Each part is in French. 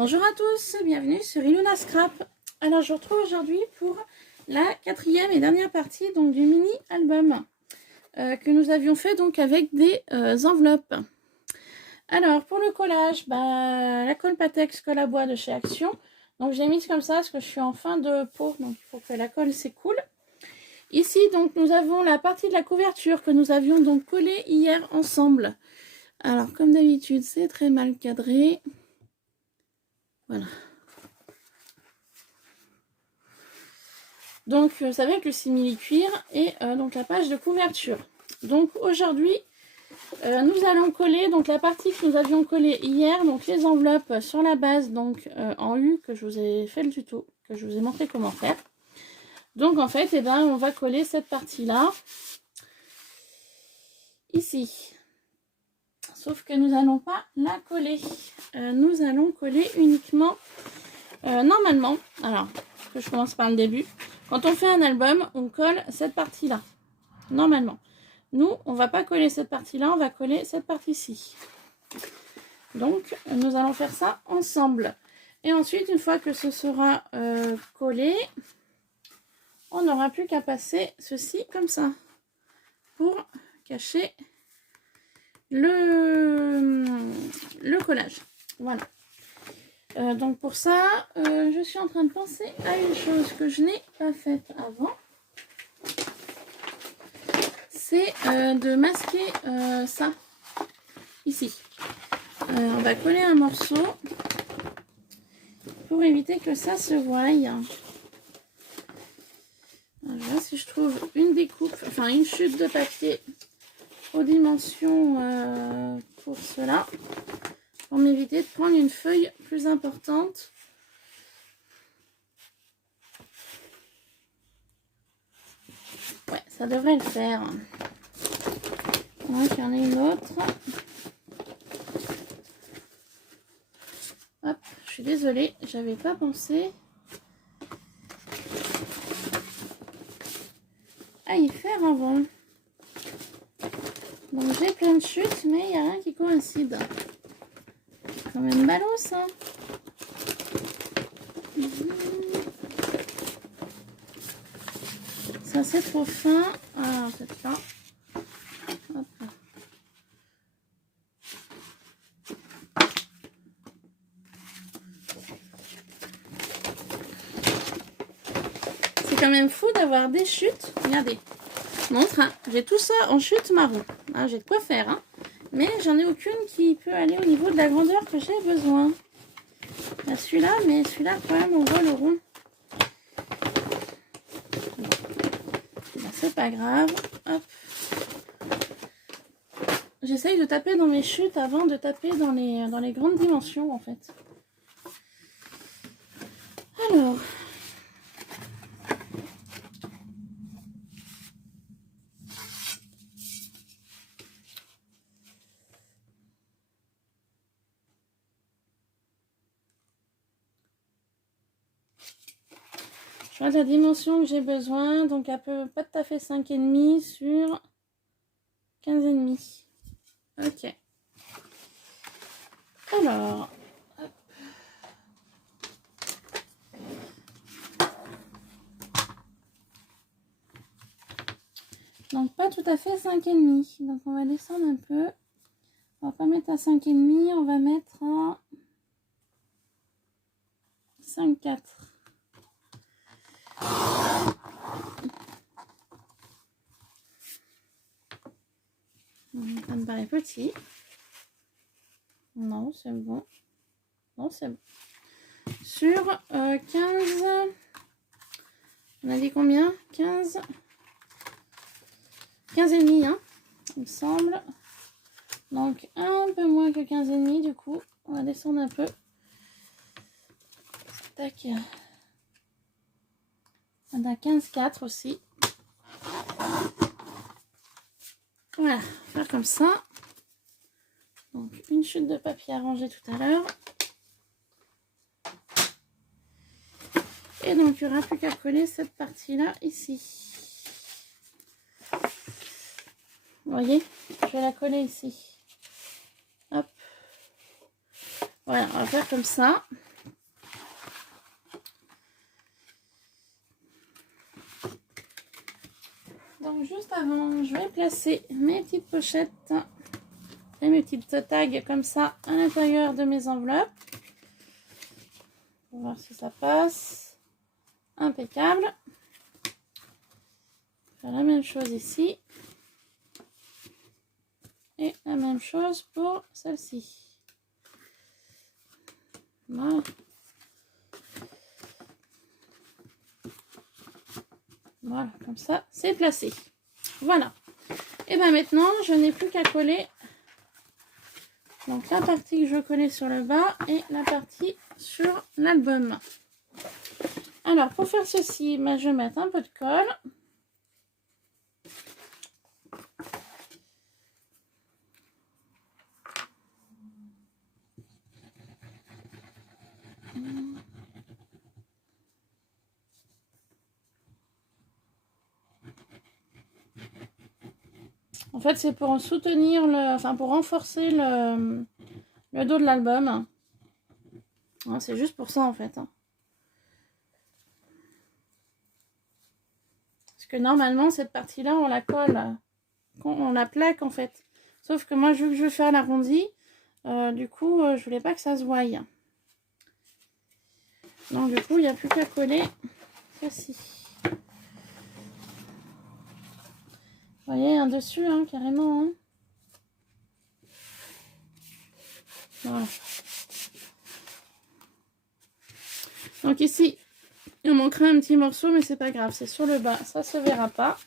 Bonjour à tous, bienvenue sur Iluna Scrap. Alors je vous retrouve aujourd'hui pour la quatrième et dernière partie donc, du mini album que nous avions fait donc avec des enveloppes. Alors pour le collage, la colle Patex colle à bois de chez Action. Donc j'ai mise comme ça parce que je suis en fin de pot, donc il faut que la colle s'écoule. Ici donc nous avons la partie de la couverture que nous avions donc collée hier ensemble. Alors comme d'habitude c'est très mal cadré. Voilà. Donc ça va avec le simili-cuir et donc la page de couverture. Donc aujourd'hui nous allons coller donc la partie que nous avions collée hier, donc les enveloppes sur la base donc en U que je vous ai fait le tuto, que je vous ai montré comment faire. Donc en fait on va coller cette partie là ici. Sauf que nous n'allons pas la coller. Nous allons coller uniquement normalement. Alors que je commence par le début. Quand on fait un album, on colle cette partie-là. Normalement. Nous, on va pas coller cette partie-là, on va coller cette partie-ci. Donc, nous allons faire ça ensemble. Et ensuite, une fois que ce sera collé, on n'aura plus qu'à passer ceci comme ça. Pour cacher le collage. Voilà. Donc pour ça, je suis en train de penser à une chose que je n'ai pas faite avant. C'est de masquer ça, ici. On va coller un morceau pour éviter que ça se voie. Je vais voir si je trouve une découpe, enfin une chute de papier aux dimensions pour cela. Pour m'éviter de prendre une feuille plus importante. Ouais, ça devrait le faire. Donc, il y en a une autre. Hop, je suis désolée, j'avais pas pensé à y faire avant. Donc, j'ai plein de chutes, mais il n'y a rien qui coïncide. C'est quand même ballot, ça. Ça, c'est trop fin. Alors, peut-être là. Hop. C'est quand même fou d'avoir des chutes. Regardez. Montre, hein. J'ai tout ça en chute marron. Ah, j'ai de quoi faire, hein. Mais j'en ai aucune qui peut aller au niveau de la grandeur que j'ai besoin. Il y a celui-là, mais celui-là, quand même, on voit le rond. Bon, c'est pas grave. Hop. J'essaye de taper dans mes chutes avant de taper dans les grandes dimensions, en fait. Alors. Je vois la dimension que j'ai besoin, donc un peu pas tout à fait 5,5 sur 15,5. Ok. Alors, hop. Donc pas tout à fait 5,5. Donc on va descendre un peu. On va pas mettre à 5,5, on va mettre à 5,4. Ça me paraît petit. Non, c'est bon. Non, c'est bon. Sur 15, on a dit combien? 15 et demi, hein, il me semble. Donc un peu moins que 15 et demi, du coup. On va descendre un peu. Tac. On a 15,4 aussi. Voilà, faire comme ça. Donc une chute de papier à ranger tout à l'heure. Et donc il n'y aura plus qu'à coller cette partie-là ici. Vous voyez, je vais la coller ici. Hop. Voilà, on va faire comme ça. Donc juste avant, je vais placer mes petites pochettes et mes petites tags comme ça à l'intérieur de mes enveloppes. On va voir si ça passe. Impeccable. Faire la même chose ici. Et la même chose pour celle-ci. Voilà. Voilà, comme ça, c'est placé. Voilà. Et bien maintenant, je n'ai plus qu'à coller donc la partie que je connais sur le bas et la partie sur l'album. Alors, pour faire ceci, ben, je vais mettre un peu de colle. En fait, c'est pour soutenir pour renforcer le dos de l'album. C'est juste pour ça, en fait. Parce que normalement, cette partie-là, on la colle, on la plaque, en fait. Sauf que moi, vu que je veux faire l'arrondi, du coup, je voulais pas que ça se voie. Donc, du coup, il n'y a plus qu'à coller ceci. Vous voyez, un dessus, hein, carrément. Hein. Voilà. Donc ici, il manquera un petit morceau, mais c'est pas grave. C'est sur le bas, ça se verra pas.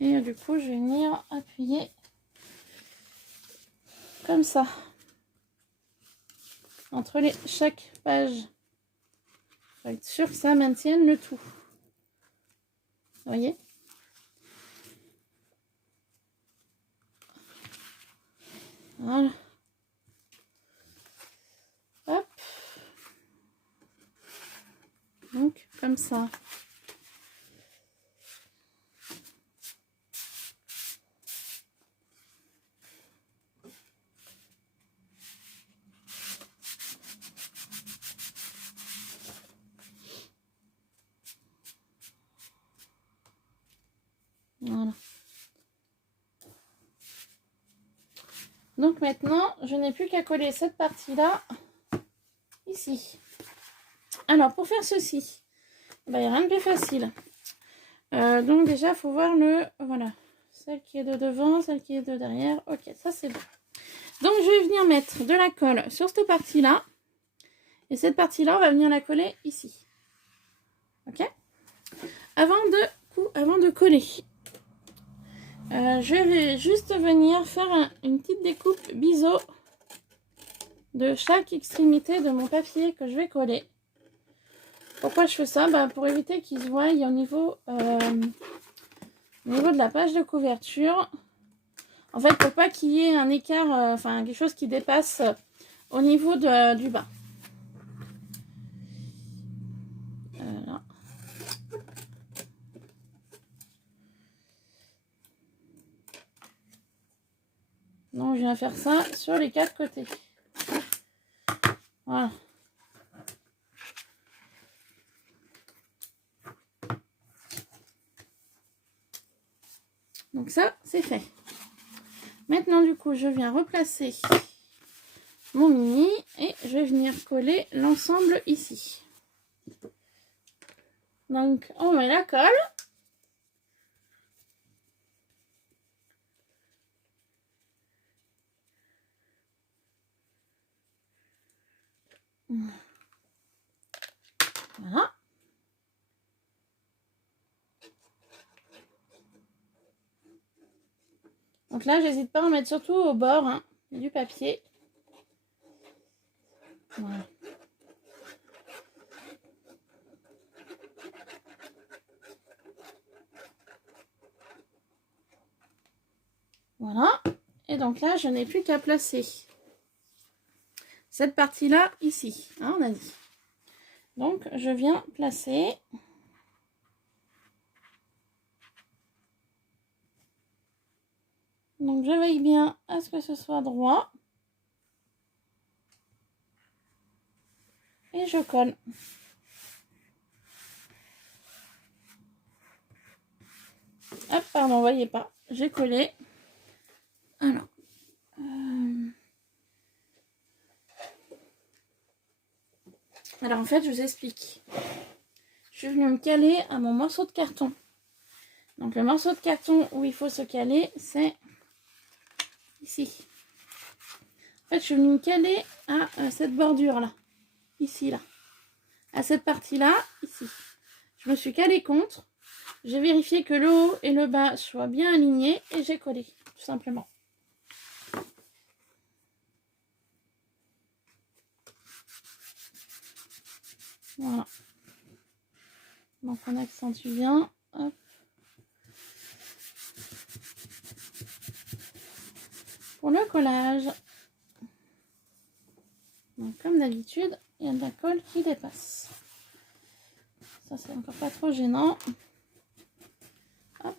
Et du coup, je vais venir appuyer comme ça. Entre chaque page. Pour être sûr que ça maintienne le tout. Vous voyez ? Voilà. Hop. Donc, comme ça. Voilà. Donc maintenant, je n'ai plus qu'à coller cette partie-là ici. Alors, pour faire ceci, il n'y a rien de plus facile. Donc déjà, il faut voir voilà, celle qui est de devant, celle qui est de derrière. Ok, ça c'est bon. Donc, je vais venir mettre de la colle sur cette partie-là. Et cette partie-là, on va venir la coller ici. Ok ? Avant de coller, je vais juste venir faire une petite découpe biseau de chaque extrémité de mon papier que je vais coller. Pourquoi je fais ça? Pour éviter qu'il se voie au niveau de la page de couverture. En fait, pour pas qu'il y ait un écart, quelque chose qui dépasse au niveau du bas. Là. Donc, je viens faire ça sur les 4 côtés. Voilà. Donc ça, c'est fait. Maintenant, du coup, je viens replacer mon mini et je vais venir coller l'ensemble ici. Donc, on met la colle. Voilà. Donc là, j'hésite pas à en mettre surtout au bord du papier. Voilà. Voilà. Et donc là, je n'ai plus qu'à placer cette partie-là ici. Hein, on a dit. Donc, je viens placer. Donc, je veille bien à ce que ce soit droit. Et je colle. Hop, pardon, vous voyez pas. J'ai collé. Alors. Alors en fait, je vous explique. Je suis venue me caler à mon morceau de carton. Donc le morceau de carton où il faut se caler, c'est ici. En fait, je suis venue me caler à cette bordure-là. Ici, là. À cette partie-là, ici. Je me suis calée contre. J'ai vérifié que le haut et le bas soient bien alignés et j'ai collé, tout simplement. Voilà. Donc on accentue bien. Hop. Pour le collage. Donc comme d'habitude, il y a de la colle qui dépasse. Ça c'est encore pas trop gênant. Hop.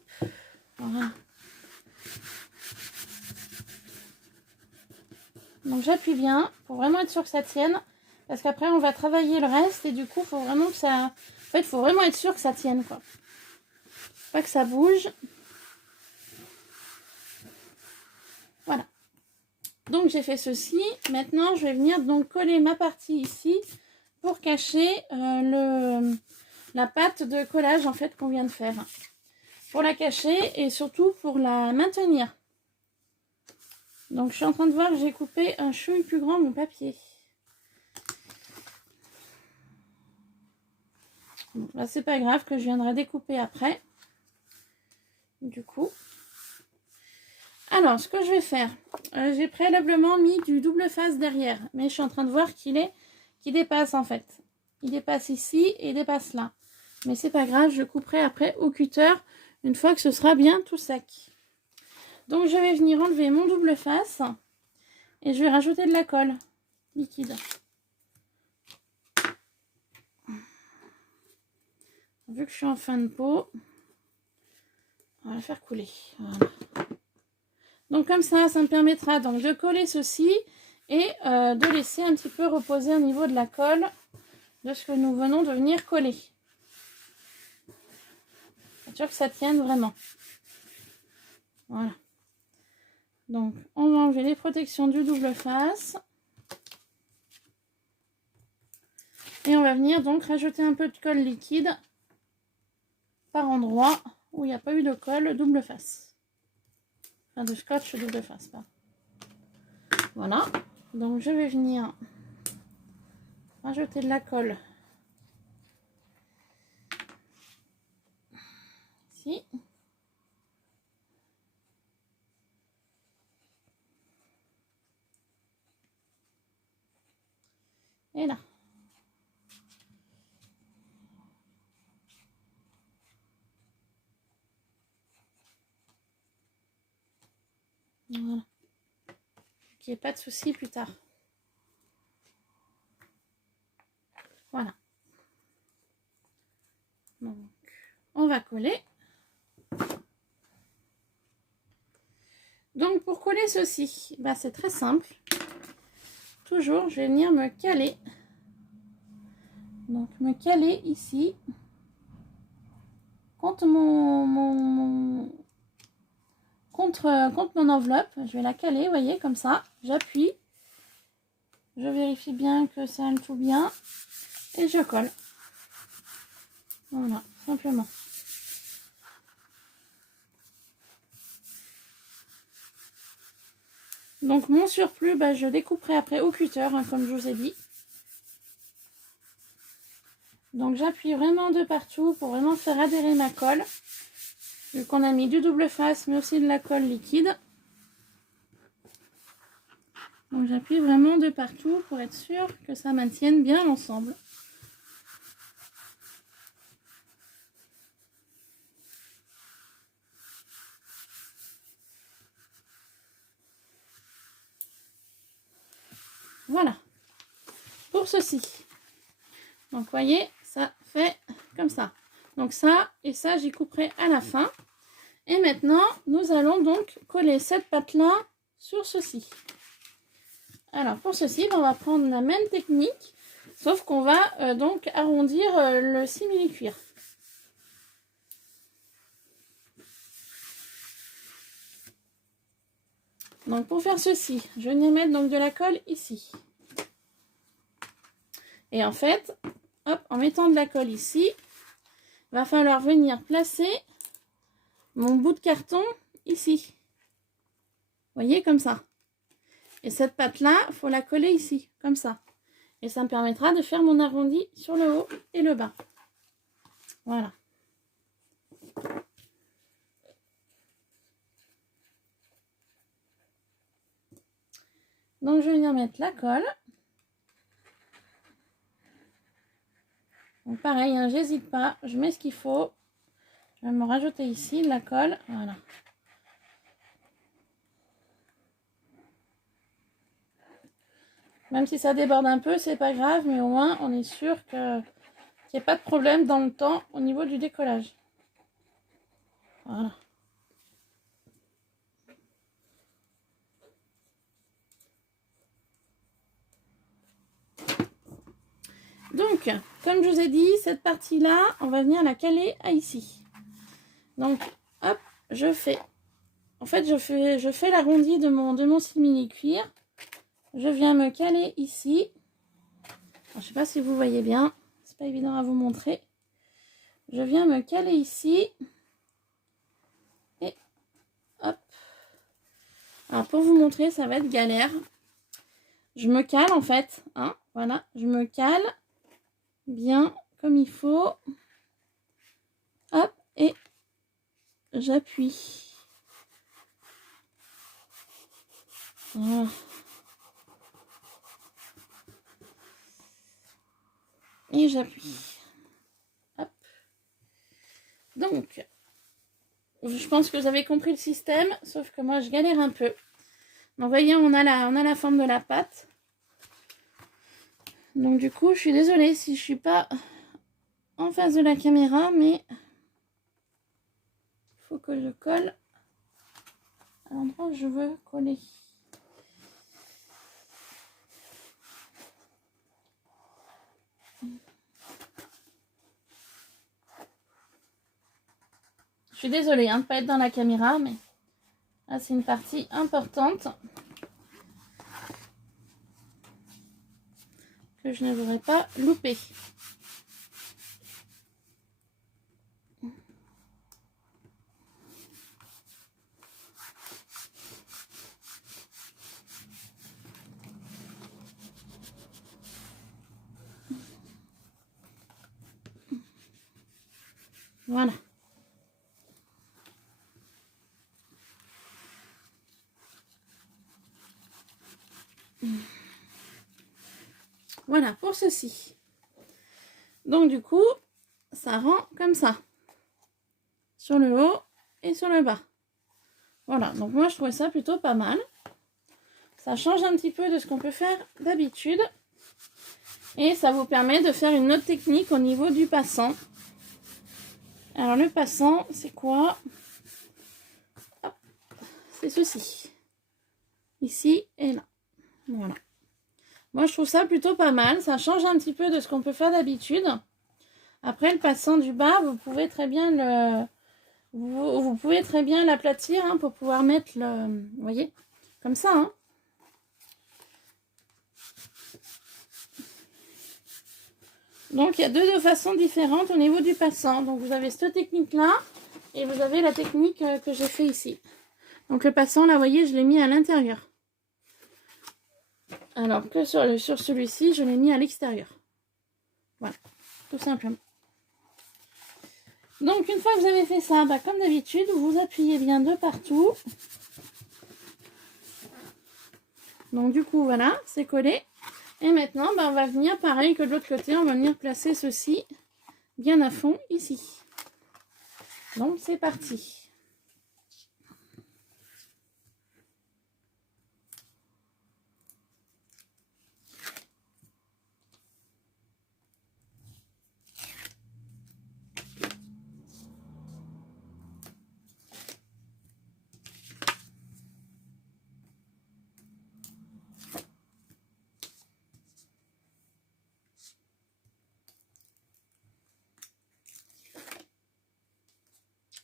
Voilà. Donc j'appuie bien pour vraiment être sûr que ça tienne. Parce qu'après on va travailler le reste et du coup il faut vraiment que ça... En fait il faut vraiment être sûr que ça tienne quoi. Pas que ça bouge. Voilà. Donc j'ai fait ceci. Maintenant je vais venir donc coller ma partie ici pour cacher la pâte de collage en fait qu'on vient de faire. Pour la cacher et surtout pour la maintenir. Donc je suis en train de voir que j'ai coupé un chouille plus grand mon papier. Bon, là c'est pas grave que je viendrai découper après. Du coup. Alors ce que je vais faire, j'ai préalablement mis du double face derrière. Mais je suis en train de voir qu'il dépasse en fait. Il dépasse ici et il dépasse là. Mais c'est pas grave, je couperai après au cutter une fois que ce sera bien tout sec. Donc je vais venir enlever mon double face et je vais rajouter de la colle liquide. Vu que je suis en fin de pot, on va la faire couler. Voilà. Donc comme ça me permettra donc de coller ceci et de laisser un petit peu reposer au niveau de la colle de ce que nous venons de venir coller. C'est sûr que ça tienne vraiment. Voilà. Donc on va enlever les protections du double face. Et on va venir donc rajouter un peu de colle liquide par endroit où il n'y a pas eu de colle double face. Enfin de scotch double face, pardon. Voilà. Donc je vais venir rajouter de la colle ici. Et là. Voilà. Qu'il n'y ait pas de souci plus tard. Voilà. Donc, on va coller. Donc, pour coller ceci, bah, c'est très simple. Toujours, je vais venir me caler. Donc, me caler ici. Contre contre mon enveloppe. Je vais la caler, vous voyez, comme ça. J'appuie. Je vérifie bien que ça aille tout bien. Et je colle. Voilà, simplement. Donc mon surplus, bah, je découperai après au cutter, hein, comme je vous ai dit. Donc j'appuie vraiment de partout pour vraiment faire adhérer ma colle. Vu qu'on a mis du double face, mais aussi de la colle liquide. Donc j'appuie vraiment de partout pour être sûr que ça maintienne bien l'ensemble. Voilà. Pour ceci. Donc, vous voyez, ça fait comme ça. Donc, ça et ça, j'y couperai à la fin. Et maintenant, nous allons donc coller cette pâte-là sur ceci. Alors, pour ceci, on va prendre la même technique, sauf qu'on va donc arrondir le simili-cuir. Donc pour faire ceci, je vais venir mettre donc de la colle ici. Et en fait, hop, en mettant de la colle ici, il va falloir venir placer mon bout de carton ici. Vous voyez, comme ça. Et cette patte-là, il faut la coller ici, comme ça. Et ça me permettra de faire mon arrondi sur le haut et le bas. Voilà. Donc, je vais venir mettre la colle. Donc, pareil, hein, j'hésite pas. Je mets ce qu'il faut. Je vais me rajouter ici de la colle. Voilà. Même si ça déborde un peu, c'est pas grave. Mais au moins, on est sûr qu'il n'y ait pas de problème dans le temps au niveau du décollage. Voilà. Donc, comme je vous ai dit, cette partie-là, on va venir la caler à ici. Donc, hop, je fais. En fait, je fais l'arrondi de mon simili cuir. Je viens me caler ici. Alors, je ne sais pas si vous voyez bien. C'est pas évident à vous montrer. Je viens me caler ici. Et hop. Alors, pour vous montrer, ça va être galère. Je me cale en fait. Hein, voilà, je me cale bien comme il faut. Hop, et j'appuie. Voilà. Et j'appuie. Hop. Donc, je pense que vous avez compris le système, sauf que moi je galère un peu. Donc, vous voyez, on a la forme de la pâte. Donc, du coup, je suis désolée si je suis pas en face de la caméra, mais il faut que je colle à l'endroit où je veux coller. Je suis désolée de ne pas être dans la caméra, mais là, c'est une partie importante que je ne voudrais pas louper. Voilà. Voilà pour ceci. Donc du coup, ça rend comme ça. Sur le haut et sur le bas. Voilà, donc moi je trouvais ça plutôt pas mal. Ça change un petit peu de ce qu'on peut faire d'habitude. Et ça vous permet de faire une autre technique au niveau du passant. Alors le passant, c'est quoi? C'est ceci. Ici et là. Voilà. Moi je trouve ça plutôt pas mal. Ça change un petit peu de ce qu'on peut faire d'habitude. Après le passant du bas, vous pouvez très bien vous pouvez très bien l'aplatir hein, pour pouvoir mettre le... Vous voyez? Comme ça, hein. Donc, il y a deux façons différentes au niveau du passant. Donc, vous avez cette technique-là et vous avez la technique que j'ai fait ici. Donc, le passant, là, vous voyez, je l'ai mis à l'intérieur. Alors que sur celui-ci, je l'ai mis à l'extérieur. Voilà, tout simplement. Donc, une fois que vous avez fait ça, bah, comme d'habitude, vous appuyez bien de partout. Donc, du coup, voilà, c'est collé. Et maintenant, bah, on va venir, pareil que de l'autre côté, on va venir placer ceci bien à fond ici. Donc, c'est parti.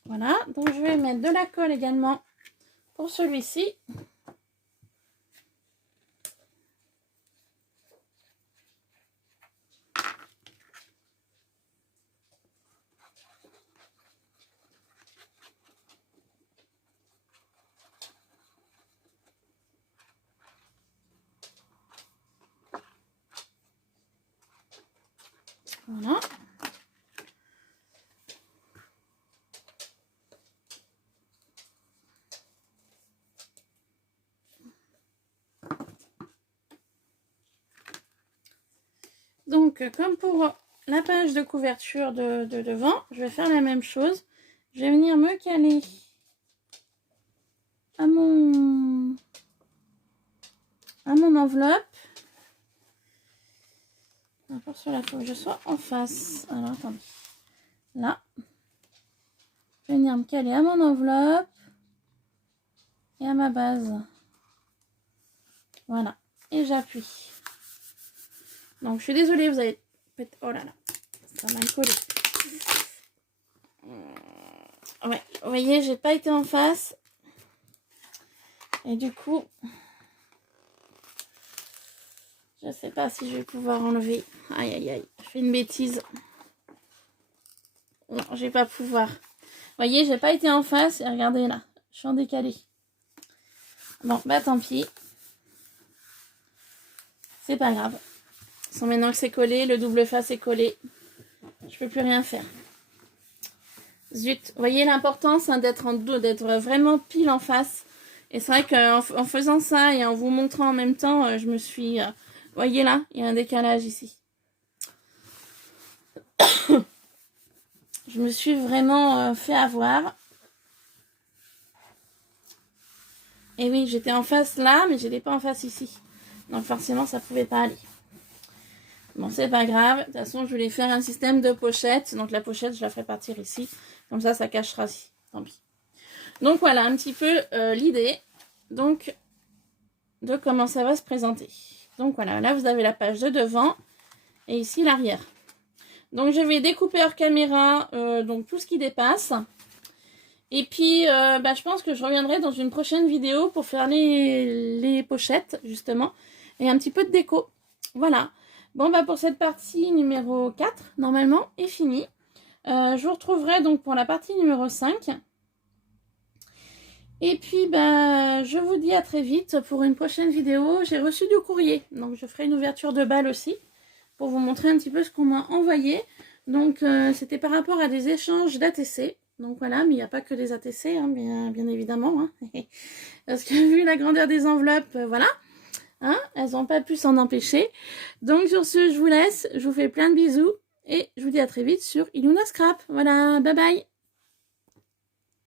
Voilà, donc je vais mettre de la colle également pour celui-ci. Voilà. Donc, comme pour la page de couverture de devant, je vais faire la même chose. Je vais venir me caler à mon enveloppe. Pour cela, il faut que je sois en face. Alors, attendez. Là. Je vais venir me caler à mon enveloppe et à ma base. Voilà. Et j'appuie. Donc, je suis désolée, vous avez... Oh là là, ça m'a collé. Ouais, vous voyez, j'ai pas été en face. Et du coup, je sais pas si je vais pouvoir enlever. Aïe, aïe, aïe, je fais une bêtise. Non, je vais pas pouvoir. Vous voyez, j'ai pas été en face. Et regardez là, je suis en décalé. Bon, bah tant pis. C'est pas grave. Sans maintenant que c'est collé, le double face est collé. Je peux plus rien faire. Zut. Vous voyez l'importance hein, d'être vraiment pile en face. Et c'est vrai qu'en faisant ça et en vous montrant en même temps, je me suis... vous voyez là, il y a un décalage ici. Je me suis vraiment fait avoir. Et oui, j'étais en face là, mais j'étais pas en face ici. Donc forcément, ça pouvait pas aller. Bon, c'est pas grave. De toute façon, je voulais faire un système de pochette. Donc la pochette, je la ferai partir ici. Comme ça cachera ici. Tant pis. Donc voilà un petit peu l'idée. Donc, de comment ça va se présenter. Donc voilà, là vous avez la page de devant. Et ici l'arrière. Donc je vais découper hors caméra donc tout ce qui dépasse. Et puis je pense que je reviendrai dans une prochaine vidéo pour faire les pochettes justement. Et un petit peu de déco. Voilà. Bon pour cette partie numéro 4 normalement est finie. Je vous retrouverai donc pour la partie numéro 5. Et puis je vous dis à très vite pour une prochaine vidéo. J'ai reçu du courrier. Donc je ferai une ouverture de balle aussi. Pour vous montrer un petit peu ce qu'on m'a envoyé. Donc, c'était par rapport à des échanges d'ATC. Donc, voilà, mais il n'y a pas que des ATC, hein, bien évidemment. Hein. Parce que vu la grandeur des enveloppes, voilà. Hein, elles n'ont pas pu s'en empêcher. Donc, sur ce, je vous laisse. Je vous fais plein de bisous. Et je vous dis à très vite sur Iluna Scrap. Voilà, bye bye.